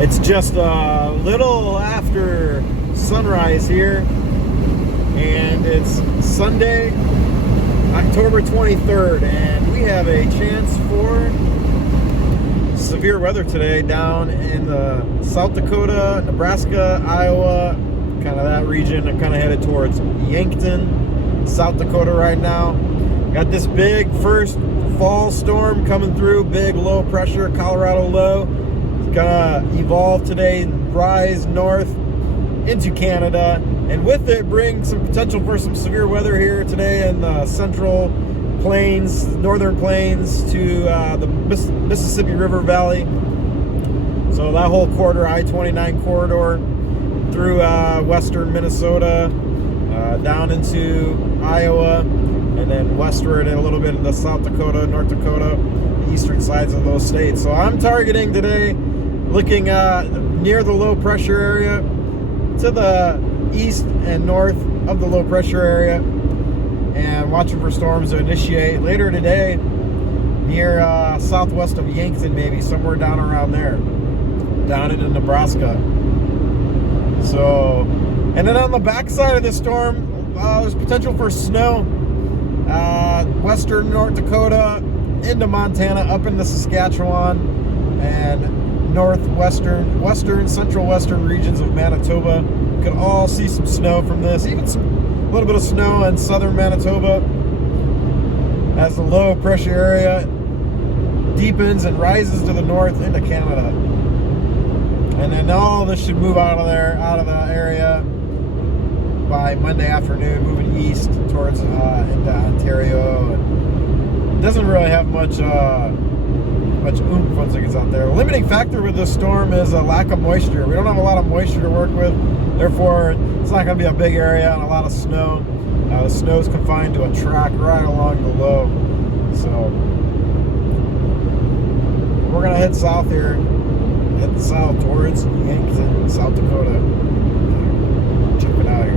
It's just a little after sunrise here, and it's Sunday, October 23rd, and we have a chance for severe weather today down in the South Dakota, Nebraska, Iowa, kind of that region. I'm kind of headed towards Yankton, South Dakota right now. Got this big first fall storm coming through, big low pressure, Colorado low. It's gonna evolve today and rise north into Canada, and with it bring some potential for some severe weather here today in the central plains, northern plains to the Mississippi River Valley. So that whole corridor, I-29 corridor through western Minnesota, down into Iowa, and then westward and a little bit into South Dakota, North Dakota, the eastern sides of those states. So I'm targeting today, looking near the low pressure area to the east and north of the low pressure area, and watching for storms to initiate later today near southwest of Yankton, maybe somewhere down around there, down into Nebraska. So, and then on the backside of this storm, there's potential for snow, western North Dakota into Montana, up into Saskatchewan, and northwestern, central western regions of Manitoba. You could all see some snow from this, even a little bit of snow in southern Manitoba as the low pressure area deepens and rises to the north into Canada. And then all this should move out of the area by Monday afternoon, moving east towards into Ontario. It doesn't really have much oomph once it gets out there. The limiting factor with this storm is a lack of moisture. We don't have a lot of moisture to work with, therefore it's not going to be a big area and a lot of snow. The snow is confined to a track right along the low. So we're going to head south here, head south towards Yankton, South Dakota. Check it out here.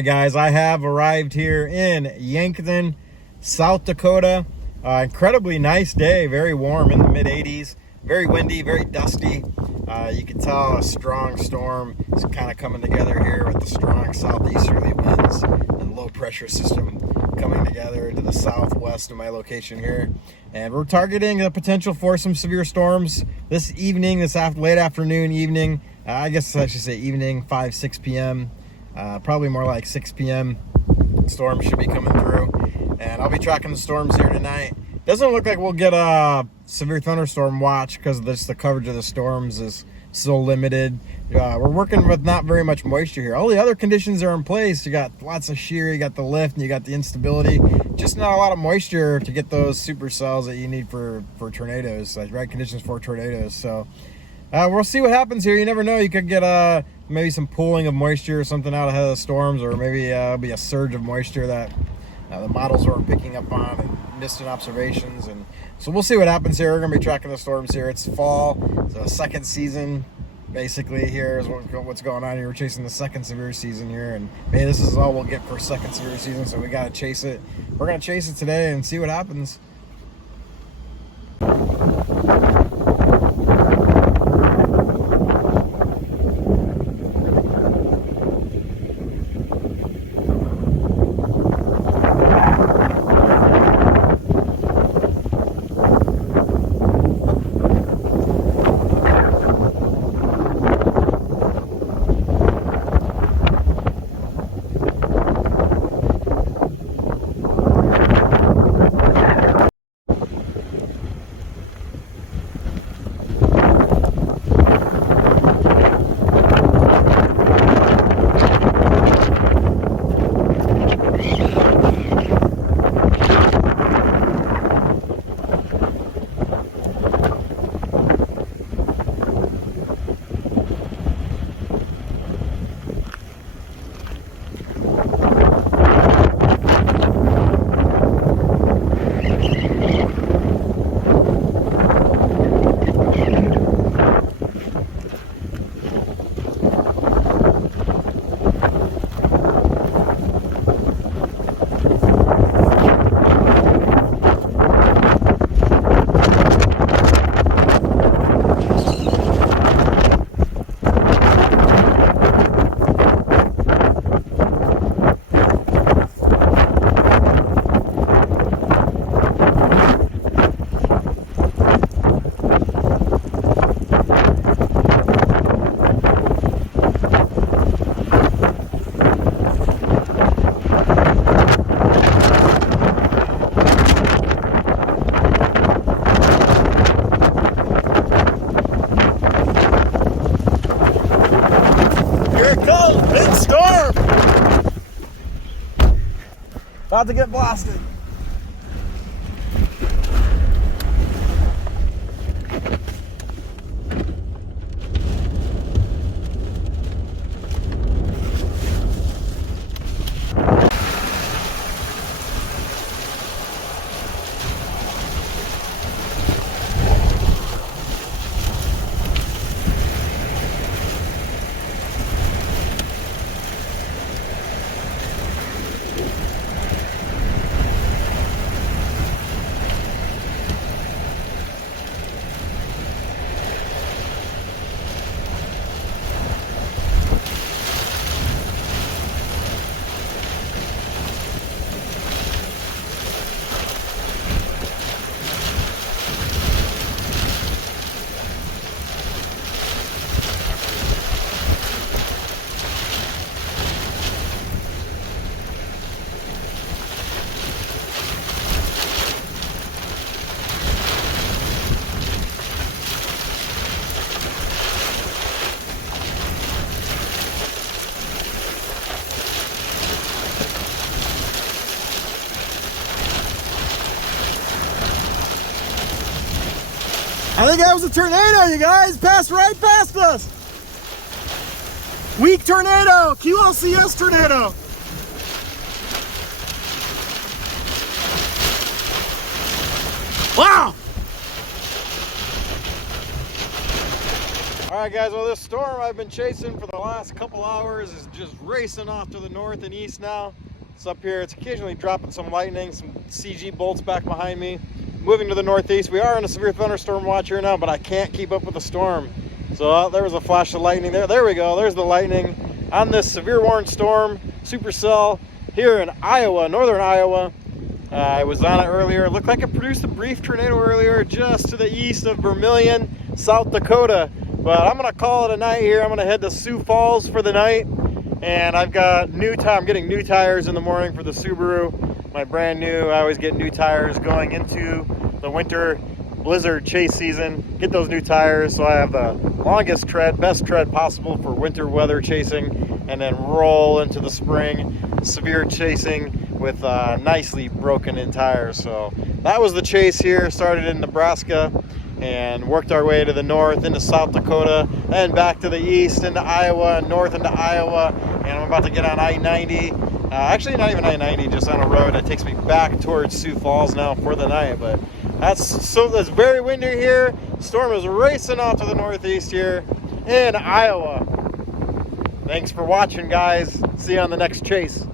right, guys, I have arrived here in Yankton, South Dakota. Incredibly nice day, very warm in the mid 80s, very windy, very dusty. You can tell a strong storm is kind of coming together here with the strong southeasterly winds and low pressure system coming together to the southwest of my location here. And we're targeting the potential for some severe storms this evening, late afternoon, evening. I guess I should say evening, 5-6 p.m. Probably more like 6 p.m. Storm should be coming through, and I'll be tracking the storms here tonight. Doesn't look like we'll get a severe thunderstorm watch because the coverage of the storms is so limited. We're working with not very much moisture here. All the other conditions are in place. You got lots of shear, you got the lift, and you got the instability. Just not a lot of moisture to get those supercells that you need for tornadoes, right conditions for tornadoes. So we'll see what happens here. You never know. You could get maybe some pooling of moisture or something out ahead of the storms, or maybe be a surge of moisture that the models are picking up on and missed in observations. And so we'll see what happens here. We're going to be tracking the storms here. It's fall. It's a second season, basically. Here is what's going on here. We're chasing the second severe season here, and maybe this is all we'll get for second severe season, so we got to chase it. We're going to chase it today and see what happens. About to get blasted. I think that was a tornado, you guys. Passed right past us. Weak tornado. QLCS tornado. Wow. All right, guys, well, this storm I've been chasing for the last couple hours is just racing off to the north and east now. It's up here. It's occasionally dropping some lightning, some CG bolts back behind me. Moving to the northeast. We are in a severe thunderstorm watch here now, but I can't keep up with the storm. So there was a flash of lightning there. There we go. There's the lightning on this severe warning storm supercell here in Iowa, northern Iowa. I was on it earlier. It looked like it produced a brief tornado earlier just to the east of Vermillion, South Dakota. But I'm gonna call it a night here. I'm gonna head to Sioux Falls for the night, and I've got I'm getting new tires in the morning for the Subaru. My brand new. I always get new tires going into the winter blizzard chase season. Get those new tires so I have the longest tread, best tread possible for winter weather chasing, and then roll into the spring severe chasing with nicely broken in tires. So that was the chase here. Started in Nebraska and worked our way to the north into South Dakota, and back to the east into Iowa, north into Iowa, and I'm about to get on I-90. Actually, not even I-90, just on a road that takes me back towards Sioux Falls now for the night. But that's very windy here. Storm is racing off to the northeast here in Iowa. Thanks for watching, guys. See you on the next chase.